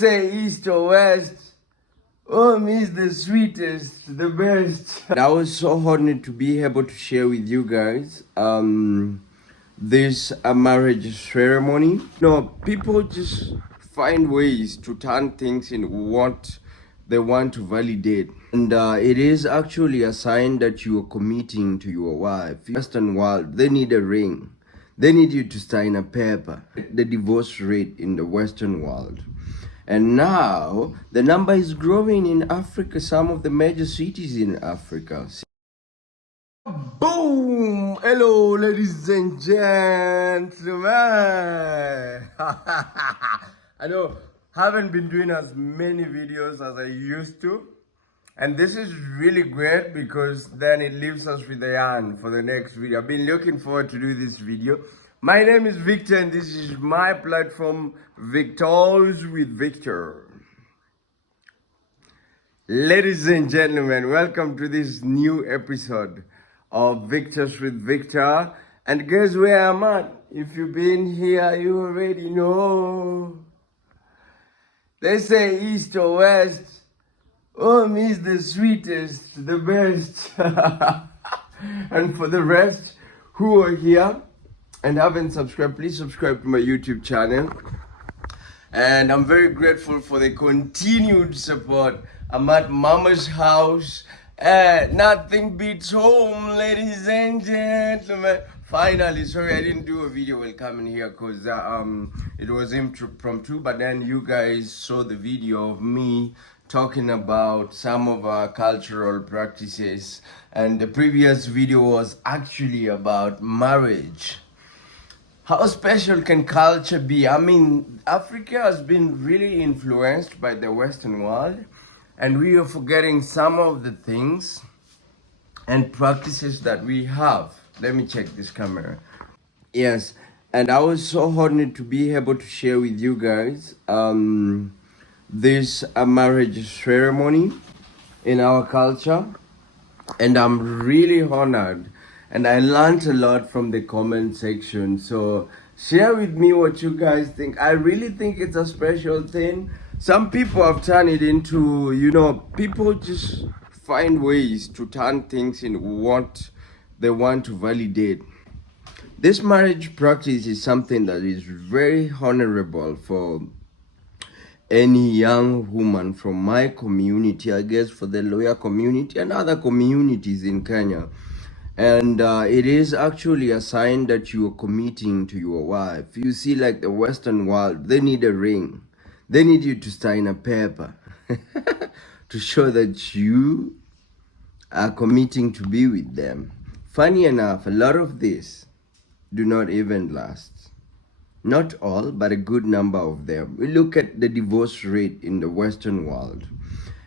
Say east or west, home is the sweetest, the best. I was so honored to be able to share with you guys this marriage ceremony. People just find ways to turn things in what they want to validate. And it is actually a sign that you are committing to your wife. Western world, they need a ring. They need you to sign a paper. The divorce rate in the Western world. And now the number is growing in Africa, some of the major cities in Africa. Boom! Hello, ladies and gentlemen. I know haven't been doing as many videos as I used to. And this is really great because then it leaves us with the yarn for the next video. I've been looking forward to do this video. My name is Victor and this is my platform, Victors with Victor. Ladies and gentlemen, welcome to this new episode of Victors with Victor. And guess where I'm at? If you've been here, you already know. They say east or west, home is the sweetest, the best. And for the rest who are here and haven't subscribed, please subscribe to my YouTube channel. And I'm very grateful for the continued support. I'm at Mama's house. Nothing beats home, ladies and gentlemen. Finally, sorry I didn't do a video while coming here because it was impromptu, but then you guys saw the video of me talking about some of our cultural practices, and the previous video was actually about marriage. How special can culture be? I mean, Africa has been really influenced by the Western world, and we are forgetting some of the things and practices that we have. Let me check this camera. Yes, and I was so honored to be able to share with you guys this marriage ceremony in our culture, and I'm really honored. And I learned a lot from the comment section. So share with me what you guys think. I really think it's a special thing. Some people have turned it into, people just find ways to turn things in what they want to validate. This marriage practice is something that is very honorable for any young woman from my community, I guess for the lawyer community and other communities in Kenya. And it is actually a sign that you are committing to your wife. You see, like the Western world, they need a ring. They need you to sign a paper to show that you are committing to be with them. Funny enough, a lot of this do not even last. Not all, but a good number of them. We look at the divorce rate in the Western world.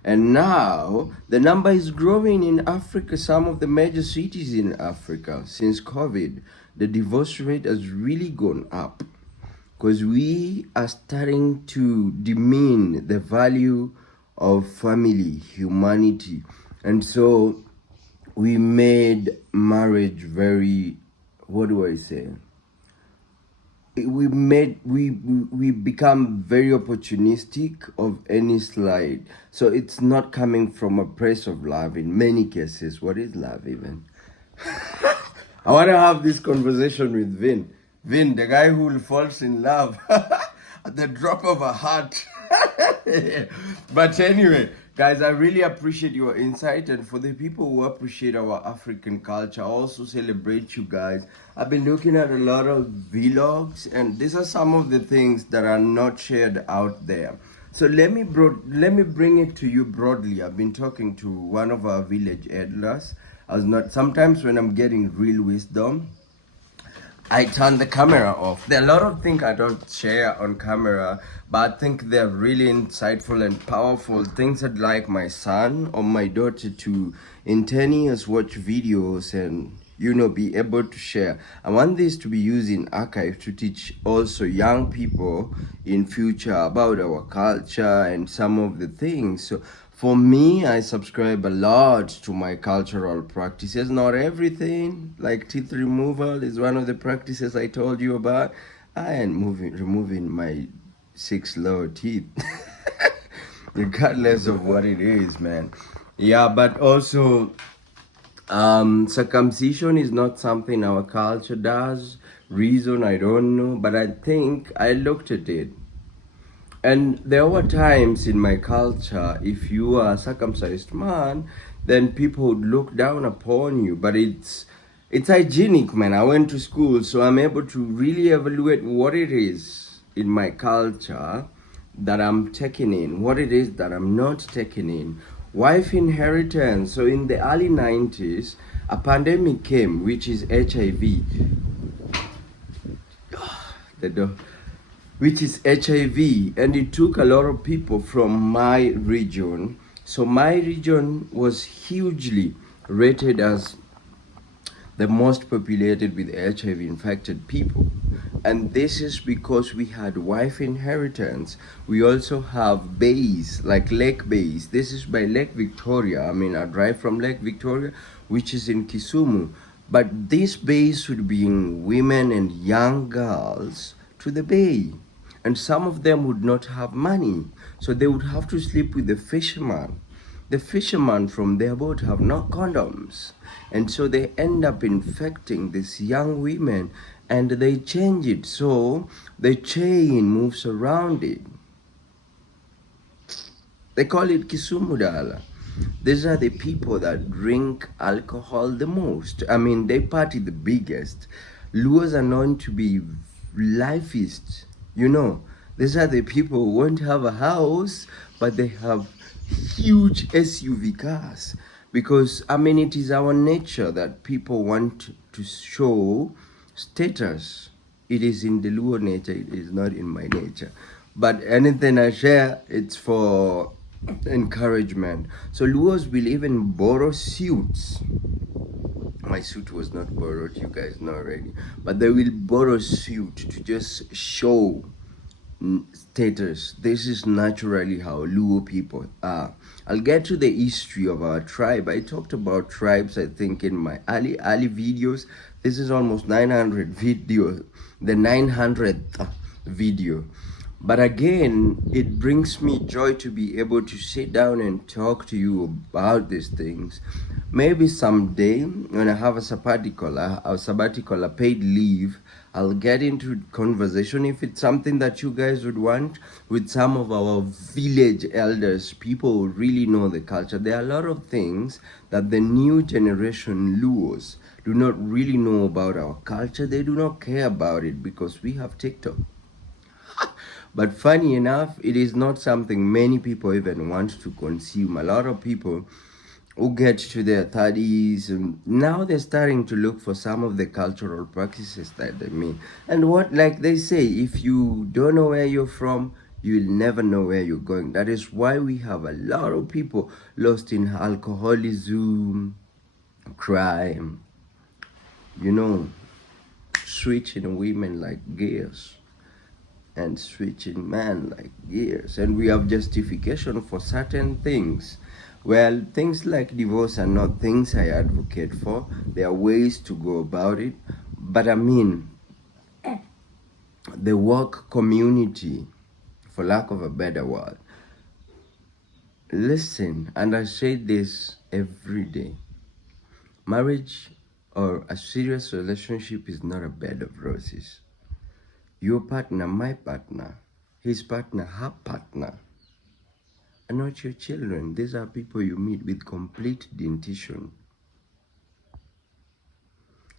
And now the number is growing in Africa, some of the major cities in Africa. Since COVID, the divorce rate has really gone up because we are starting to demean the value of family, humanity. And so we made marriage very, what do I say? We become very opportunistic of any slide. So it's not coming from a place of love in many cases. What is love even? I want to have this conversation with Vin. Vin, the guy who falls in love at the drop of a hat. But anyway, guys, I really appreciate your insight, and for the people who appreciate our African culture, I also celebrate you guys. I've been looking at a lot of vlogs, and these are some of the things that are not shared out there. So let me bring it to you broadly. I've been talking to one of our village elders. Sometimes when I'm getting real wisdom, I turn the camera off. There are a lot of things I don't share on camera, but I think they're really insightful and powerful things I'd like my son or my daughter to in 10 years watch videos and be able to share. I want this to be used in archive to teach also young people in future about our culture and some of the things. So for me, I subscribe a lot to my cultural practices. Not everything, like teeth removal is one of the practices I told you about. I am removing my 6 lower teeth. regardless of what it is, man. Yeah, but also circumcision is not something our culture does. Reason I don't know, but I think I looked at it. And there were times in my culture, if you are a circumcised man, then people would look down upon you. But it's hygienic, man. I went to school, so I'm able to really evaluate what it is in my culture that I'm taking in, what it is that I'm not taking in. Wife inheritance. So in the early 90s, a pandemic came, which is HIV. The door, which is HIV, and it took a lot of people from my region. So my region was hugely rated as the most populated with HIV infected people. And this is because we had wife inheritance. We also have bays, like Lake Bays. This is by Lake Victoria. I mean, I drive from Lake Victoria, which is in Kisumu. But these bays would bring women and young girls to the bay. And some of them would not have money. So they would have to sleep with the fisherman. The fishermen from their boat have no condoms, and so they end up infecting these young women, and they change it so the chain moves around it. They call it Kisumudala. These are the people that drink alcohol the most. I mean, they party the biggest. Luos are known to be lifeists. You know, these are the people who won't have a house, but they have huge SUV cars. Because, I mean, it is our nature that people want to show status. It is in the Luo nature, it is not in my nature. But anything I share, it's for encouragement. So Luos will even borrow suits. My suit was not borrowed, you guys know already. But they will borrow suit to just show status. This is naturally how Luo people are. I'll get to the history of our tribe. I talked about tribes, I think, in my early videos. This is almost 900 videos, the 900th video. But again, it brings me joy to be able to sit down and talk to you about these things. Maybe someday, when I have a sabbatical, a paid leave, I'll get into conversation if it's something that you guys would want with some of our village elders, people who really know the culture. There are a lot of things that the new generation Luos do not really know about our culture. They do not care about it because we have TikTok. But funny enough, it is not something many people even want to consume. A lot of people who get to their 30s, and now they're starting to look for some of the cultural practices that they mean. And what, like they say, if you don't know where you're from, you'll never know where you're going. That is why we have a lot of people lost in alcoholism, crime, you know, switching women like gears and switching men like gears, and we have justification for certain things. Well, things like divorce are not things I advocate for. There are ways to go about it, but I mean, the work community, for lack of a better word, listen, and I say this every day, marriage or a serious relationship is not a bed of roses. Your partner, my partner, his partner, her partner, are not your children. These are people you meet with complete dentition.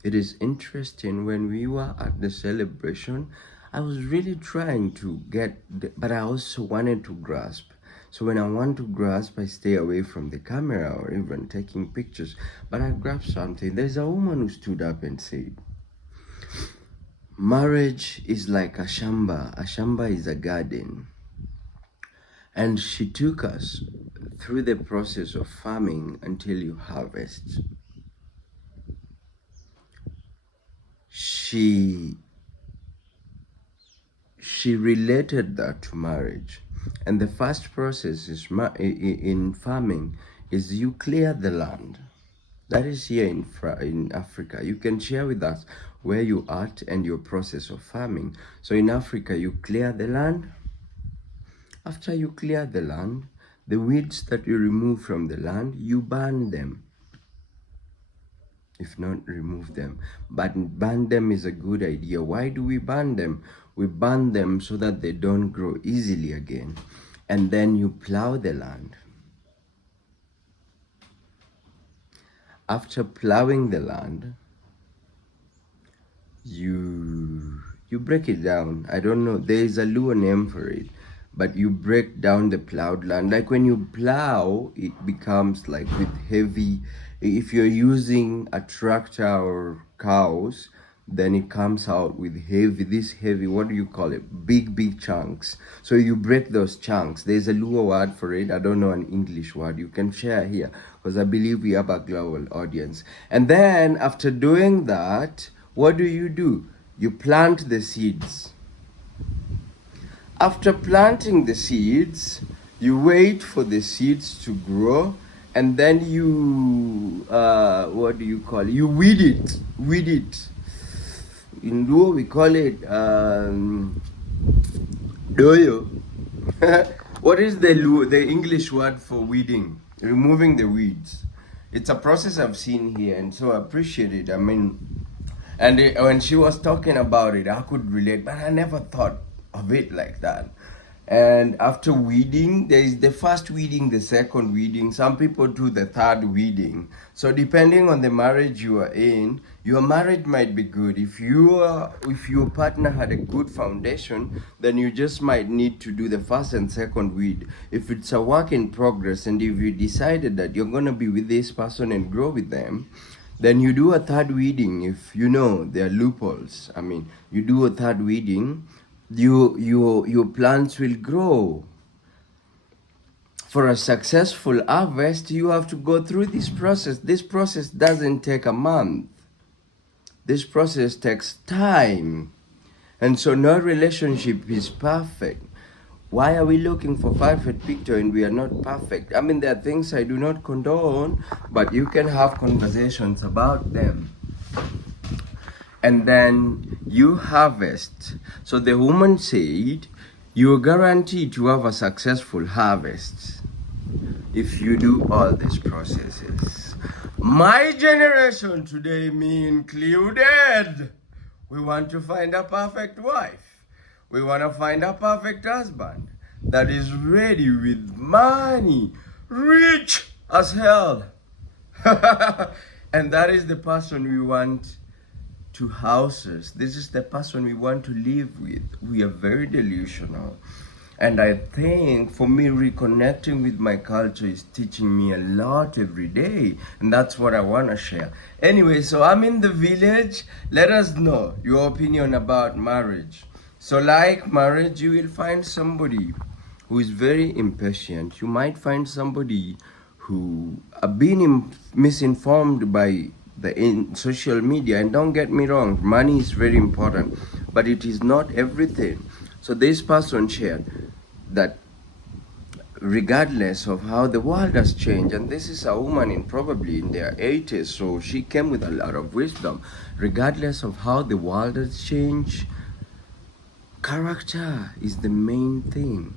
It is interesting, when we were at the celebration, I was really trying to get, but I also wanted to grasp. So when I want to grasp, I stay away from the camera or even taking pictures. But I grabbed something. There's a woman who stood up and said, marriage is like a shamba. A shamba is a garden. And she took us through the process of farming until you harvest. She related that to marriage. And the first process is in farming is you clear the land. That is here in Africa. You can share with us where you are and your process of farming. So in Africa, you clear the land. After you clear the land, The weeds that you remove from the land, you burn them. If not, remove them. But burn them is a good idea. Why do we burn them? We burn them so that they don't grow easily again. And then you plow the land. After plowing the land, you break it down. I don't know, there is a Luo name for it, but you break down the plowed land. Like when you plow, it becomes like with heavy, if you're using a tractor or cows, then it comes out with heavy, what do you call it, big chunks. So you break those chunks. There's a Luo word for it. I don't know an English word. You can share here, because I believe we have a global audience. And then after doing that, what do? You plant the seeds. After planting the seeds, you wait for the seeds to grow, and then you what do you call it? You weed it. In Luo we call it doyo. What is the English word for weeding? Removing the weeds. It's a process I've seen here, and so I appreciate it. I mean, and when she was talking about it, I could relate, but I never thought of it like that. And after weeding, there is the first weeding, the second weeding. Some people do the third weeding. So depending on the marriage you are in, your marriage might be good. If your partner had a good foundation, then you just might need to do the first and second weed. If it's a work in progress, and if you decided that you're gonna be with this person and grow with them, then you do a third weeding. If you know there are loopholes, I mean, you do a third weeding, your plants will grow. For a successful harvest, you have to go through this process. This process doesn't take a month. This process takes time. And so no relationship is perfect. Why are we looking for perfect picture and we are not perfect? I mean, there are things I do not condone, but you can have conversations about them. And then you harvest. So the woman said, you're guaranteed to have a successful harvest if you do all these processes. My generation today, me included, we want to find a perfect wife. We want to find a perfect husband that is ready with money, rich as hell. And that is the person we want to house us. This is the person we want to live with. We are very delusional. And I think for me, reconnecting with my culture is teaching me a lot every day. And that's what I want to share. Anyway, so I'm in the village. Let us know your opinion about marriage. So like marriage, you will find somebody who is very impatient. You might find somebody who have been misinformed by in social media. And don't get me wrong, money is very important, but it is not everything. So this person shared that regardless of how the world has changed, and this is a woman in probably in their 80s, so she came with a lot of wisdom. Regardless of how the world has changed, character is the main thing.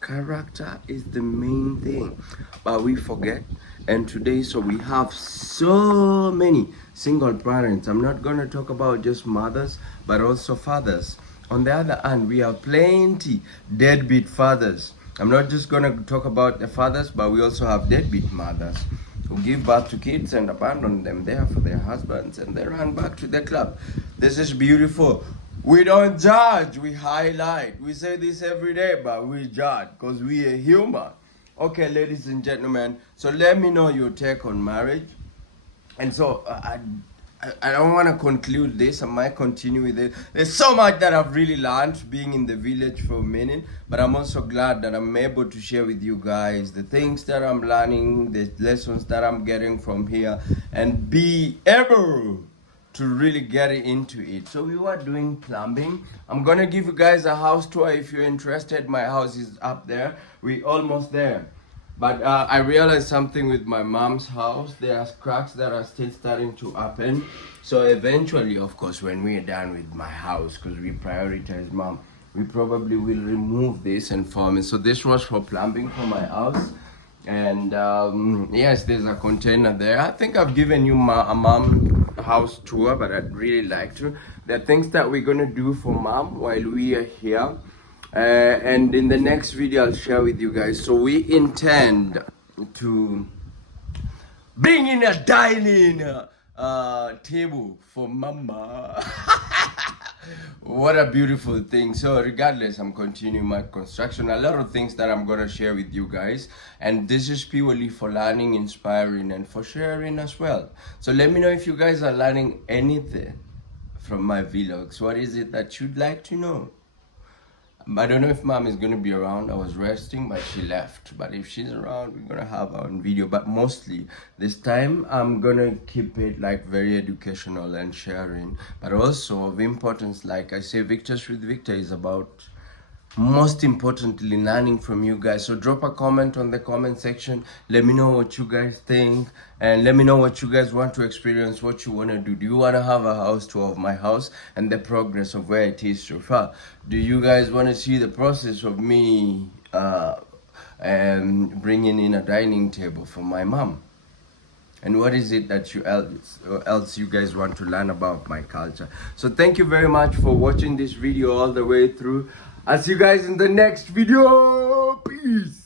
Character is the main thing, but we forget. And today, so we have so many single parents. I'm not going to talk about just mothers, but also fathers. On the other hand, we have plenty deadbeat fathers. I'm not just going to talk about the fathers, but we also have deadbeat mothers who give birth to kids and abandon them there for their husbands, and they run back to the club. This is beautiful. We don't judge, we highlight. We say this every day, but we judge because we are human. Okay, ladies and gentlemen, so let me know your take on marriage. And so I don't want to conclude this. I might continue with it. There's so much that I've really learned being in the village for a minute, but I'm also glad that I'm able to share with you guys the things that I'm learning, the lessons that I'm getting from here, and be able to really get into it. So we were doing plumbing. I'm gonna give you guys a house tour if you're interested. My house is up there. We're almost there. But I realized something with my mom's house. There are cracks that are still starting to happen. So eventually, of course, when we're done with my house, because we prioritize mom, we probably will remove this and form it. So this was for plumbing for my house. And yes, there's a container there. I think I've given you a mom house tour, but I'd really like to. There are things that we're gonna do for mom while we are here. And in the next video, I'll share with you guys. So we intend to bring in a dining table for mama. What a beautiful thing. So regardless, I'm continuing my construction. A lot of things that I'm gonna share with you guys, and this is purely for learning, inspiring, and for sharing as well. So let me know if you guys are learning anything from my vlogs. What is it that you'd like to know? I don't know if mom is gonna be around. I was resting, but she left. But if she's around, we're gonna have her on video. But mostly this time, I'm gonna keep it like very educational and sharing, but also of importance. Like I say, Victors with Victor is about, most importantly, learning from you guys. So drop a comment on the comment section. Let me know what you guys think, and let me know what you guys want to experience, what you want to do. Do you want to have a house tour of my house and the progress of where it is so far? Do you guys want to see the process of me bringing in a dining table for my mom? And what is it that you else you guys want to learn about my culture? So thank you very much for watching this video all the way through. I'll see you guys in the next video. Peace.